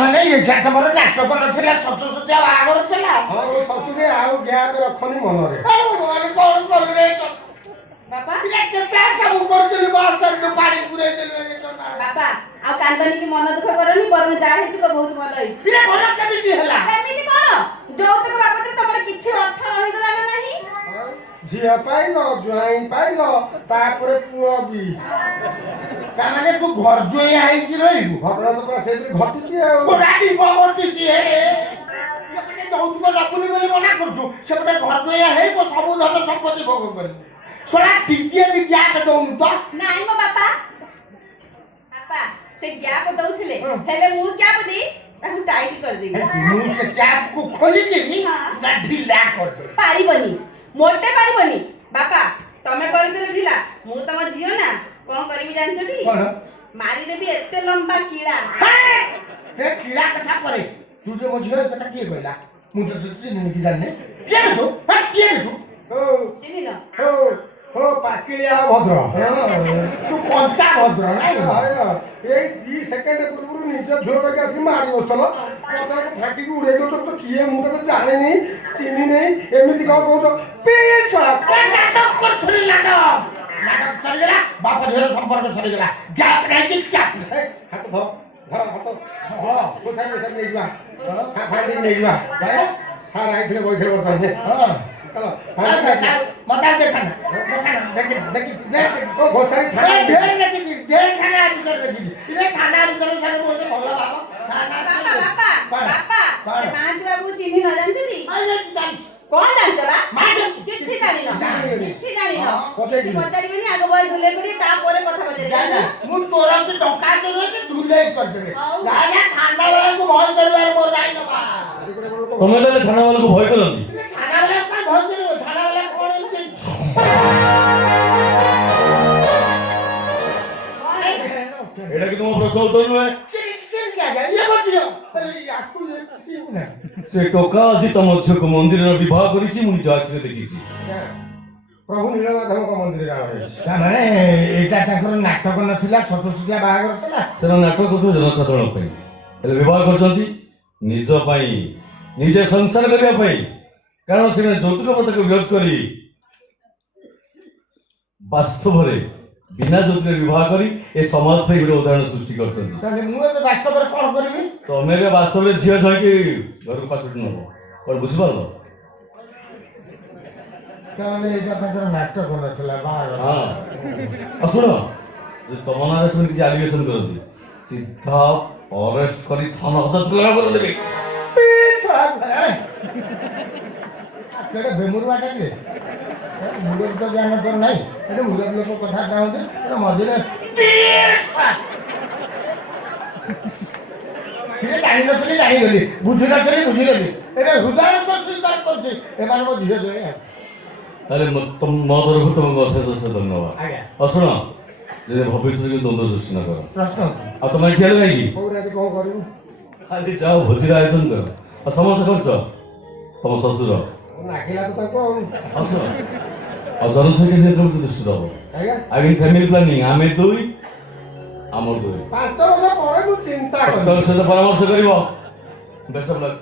ମାନେ ଏଇଟା ତମର ନାଟକ ନଥିଲା ସତସତିଆ ବାହାଘର ଥିଲା। ହଁ ମୋ ଶ୍ୱଶୁରେ ଆଉ ଗ୍ୟାପ ରଖନି ମନରେ। କଣ କଲୁ ରେ ବାପା ପିଲା କେତେ ସବୁ କରୁଛନ୍ତି ବାହାସାରୁ ପାଣି ପୁରେଇ ଦେଲୁ ବାପା ଆଉ କାନ୍ଦନିକି ମନ ଦୁଃଖ କରନି ବରଂ ଯାହା ହେଇଛି ବହୁତ ଭଲ ହେଇଛି। ପିଲା ଭଲ କେମିତି ହେଲା? କେମିତି କଣ ଯୌତୁକ ବାବଦରେ ତମର କିଛି ଅର୍ଥ ରହିଗଲା ନା ନାହିଁ? ଝିଅ ପାଇଲ ଜ୍ୱାଇଁ ପାଇଲ ତାପରେ ପୁଅ ବି। ତାମାନେ ତୁ ଘରଜୋଇଆ ହେଇକି ରହିବୁ। ଘଟଣା ତ ପୁରା ସେଇଠି ଘଟିଛି ଆଉ। ଘଟିଛି ସେପଟେ ଯୌତୁକ ନବୁନି ବୋଲି ମନା କରୁଛୁ, ସେପଟେ ଘରଜୋଇଆ ହେଇବ ସବୁ ଧନ ସମ୍ପତ୍ତି ଭୋଗ କରିବୁ। ଶଳା ଟିକିଏ ବି ଗ୍ୟାପ ଦଉନୁ ତ? ନାଇଁ ମୋ ବାପା ସେ ଗ୍ୟାପ ଦଉଥିଲେ ହେଲେ ମୁଁ ଗ୍ୟାପ ଦେଇ ତାକୁ ଟାଇଟ୍ କରିଦେଇଛି। ମୁଁ ସେ ଗ୍ୟାପକୁ ଖୋଲିକିରି ନା ଢିଲା କରିଦେବି। ପାରିବନି ମୋଟେ ପାରିବନି ବାପା ତମେ କରିଦେଲେ ଢିଲା ମୁଁ ତମ ଝିଅ ନା କଣ କରିବି ଜାଣିଛଟି? ମାରିଦେବି ଏତେ ଲମ୍ବା କିଳା। ସେ କିଳା କଥା ପରେ ତୁ ଯେ ମୋ ଝିଅ କଥା କିଏ କହିଲା? ମୁଁ ତ ଚିହ୍ନିନି କି ଜାଣିନି। କିଏ ତୁ? କିଏ ତୁ? ଚିହ୍ନିଲ? ଓ ପାକିଳିଆ ଭଦ୍ର। ତୁ କଞ୍ଚା ଭଦ୍ର ନାଇଁ? ଏଇ 2 ସେକେଣ୍ଡ ପୂର୍ବରୁ ନିଜ ଝିଅ ପାଖେ ଆସିକି ମାରି ବସିଥିଲ। କଥାକୁ ଫାଟିକି ଉଡେଇ ଦଉଛ ତ କିଏ ମୁଁ ତାକୁ ଜାଣିନି ଚିହ୍ନିନି ଏମିତି କଣ କହୁଛ? ନାଟକ କରୁଥିଲି ନାଟକ ସରିଗଲା ବାପ ଝିଅର ସମ୍ପର୍କ ସରିଗଲା। ଗ୍ୟାପ ନାହିଁ ହାତ ଧର ହାତ ଗୋସାଇ ନେଇଯିବା ଫାଣ୍ଡିକି ନେଇଯିବା ସାର୍ ଆଇଥିଲେ ବଇଥିଲେ ବର୍ତ୍ତମାନ। ଚାଲ ମତେ ଦେଖାନା ଗୋସାଇ ଥାନା ଭିତରେ ସାର୍ ବହୁତ ଭଲ ଭାବ। ମହାନ୍ତି ବାବୁ ଚିହ୍ନି ନ ଜାଣିଛନ୍ତି? କଣ ଜାଣିଛ ବା? କିଛି ଜାଣିନ ପଚାରିବେନି ଆଗ ବହି ଧୁଲେଇ କରି ତାପରେ କଥା ପଚାରିବେ। ମୁଁ ଚୋରକୁ ଟଙ୍କା ଦେବି ଧୁଲେଇ କରିଦେବେ। ଥାନା ବାଲାକୁ ଭୟ କରିବାର ମୋର ନାହିଁ। ତମେ ତାହେଲେ ଥାନା ବାଲାକୁ ଭୟ କରନ୍ତି? ଥାନା ବାଲା କଣ ଭୟ କରିବ? ଥାନା ବାଲା କଣ ଏମିତି ଏଇଟା କି ତୁମ ପ୍ରଶ୍ନ ଉତ୍ତର ନୁହେଁ? ସେ ଟୋକା ଆଜି ତମ ଝିଅକୁ ମନ୍ଦିରରେ ବିବାହ କରିଛି, ମୁଁ ନିଜ ଆଖିରେ ଦେଖିଛି। ପ୍ରଭୁ ନୀଳମାଧବଙ୍କ ମନ୍ଦିରରେ ମାନେ ଏଇଟା ତାଙ୍କର ନାଟକ ନଥିଲା ସତସତିଆ ବାହାଘର ଥିଲା। ସେମାନେ ନାଟକ କରୁଥିଲେ ଜନସାଧାରଣ ପାଇଁ, ହେଲେ ବିବାହ କରିଛନ୍ତି ନିଜ ପାଇଁ, ନିଜେ ସଂସାର କରିବା ପାଇଁ। କାରଣ ସେମାନେ ଯୌତୁକ ପ୍ରଥାକୁ ବିରୋଧ କରି ବାସ୍ତବରେ ବିନା ଯୌତୁକରେ ବିବାହ କରି ଏ ସମାଜ ପାଇଁ ଗୋଟେ ଉଦାହରଣ ସୃଷ୍ଟି କରିଛନ୍ତି। ତାହେଲେ ମୁଁ ଏବେ ବାସ୍ତବରେ କଣ କରିବି? ତମେ ଏବେ ବାସ୍ତବରେ ଝିଅ ଝଇକି ଘରକୁ ପାଛୋଟି ନେବ। କଣ ବୁଝିପାରିଲ? ତାହେଲେ ଏଇଟା ତାଙ୍କର ନାଟକ ନଥିଲା ବାହାଘର। ଆଉ ଶୁଣ, ତମ ନାଁରେ ସେମାନେ କିଛି ଆଲିଗେସନ କରନ୍ତି, ସିଧା ଅରେଷ୍ଟ କରି ଥାନା ହାଜତ ଦେବେ। ବେମୁରୁ ବାଟା କିଏ ମୁରବି ତ ଜ୍ଞାନ ତୋର ନାହିଁ। ଏଠି ମୁରବି ଲୋକ କଥା ଚାହୁଁଛି ମଝିରେ ଜାଣିନଥିଲି ଜାଣିଗଲି, ବୁଝିନଥିଲି ବୁଝିଗଲି। ଏବେ ହୃଦୟ ସ୍ୱୀକାର କରୁଛି ଏମାନଙ୍କ ଝିଅ ଜୟ। ତାହେଲେ ମୋ ତରଫରୁ ତମକୁ ଅଶେଷ ଅଶେଷ ଧନ୍ୟବାଦ। ଆଉ ଶୁଣ, ଯଦି ଭବିଷ୍ୟତରେ ଦ୍ୱନ୍ଦ୍ୱ ସୃଷ୍ଟି ନ କର। ପ୍ରଶ୍ନ ଆଉ ତମେ ଠିଆ କାହିଁକି? କଣ କରିବୁ? ଖାଲି ଯାଅ ଭୋଜିର ଆୟୋଜନ କର। ଆଉ ସମସ୍ତେ କରୁଛ ତମ ଶ୍ୱଶୁର ନାଖିଲା ତ ତାକୁ ଆଉ। ଆଉ ଶୁଣ, ଆଉ ଜନସଂଖ୍ୟା ନିୟନ୍ତ୍ରଣ ଦୃଷ୍ଟି ଦେବ। ଆଗେ ଫ୍ୟାମିଲି ପ୍ଲାନିଂ, ଆମେ 2 ଆମର 2। 5 ବର୍ଷ ପରେ ମୁଁ ଚିନ୍ତା ଡକ୍ଟର ସହିତ ପରାମର୍ଶ କରିବ। Best of luck.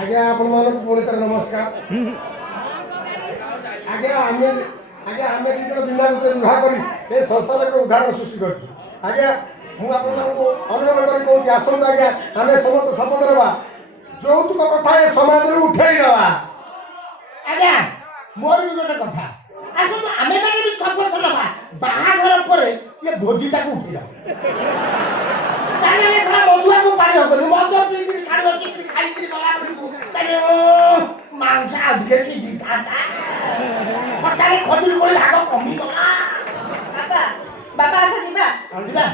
ଆଜ୍ଞା ଆପଣମାନଙ୍କୁ ପୁଣି ଥରେ ନମସ୍କାର। ଆଜ୍ଞା ଆମେ 2 ଜଣ ବିନା ଯୌତୁକରେ ବିବାହ କରି ଏ ସଂସାରରେ ଗୋଟେ ଉଦାହରଣ ସୃଷ୍ଟି କରିଛୁ। ଆଜ୍ଞା ମୁଁ ଆପଣମାନଙ୍କୁ ଅନୁରୋଧ କରି କହୁଛି, ଆସନ୍ତୁ ଆଜ୍ଞା ଆମେ ସମସ୍ତେ ଶପଥ ନେବା ଯୌତୁକ କଥା ଏ ସମାଜରୁ ଉଠେଇ ଦେବା। ଆଜ୍ଞା ମୋର ବି ଗୋଟେ କଥା, ଆସନ୍ତୁ ଆମେ ମାନେ ବି ଶପଥ ନେବା ବାହାଘର ପରେ ଏ ଭୋଜିଟାକୁ ଉଠେଇଦେବା। ତାହେଲେ ମଧୁଆକୁ ପାଣି ହବନି, ମଦ ପିଇକିରି ଖାଇ ବସିକିରି ଖାଇକିରି ଗଲା ବେଳକୁ ମାଂସ ଆଉ ଟିକେ ସିଝିଥାନ୍ତା। ଖଟାରେ ଖଜୁରୀ କୋଳି ଭାଗ କମିଗଲା। ବାପା ଆସ ଯିବା। ଯିବା।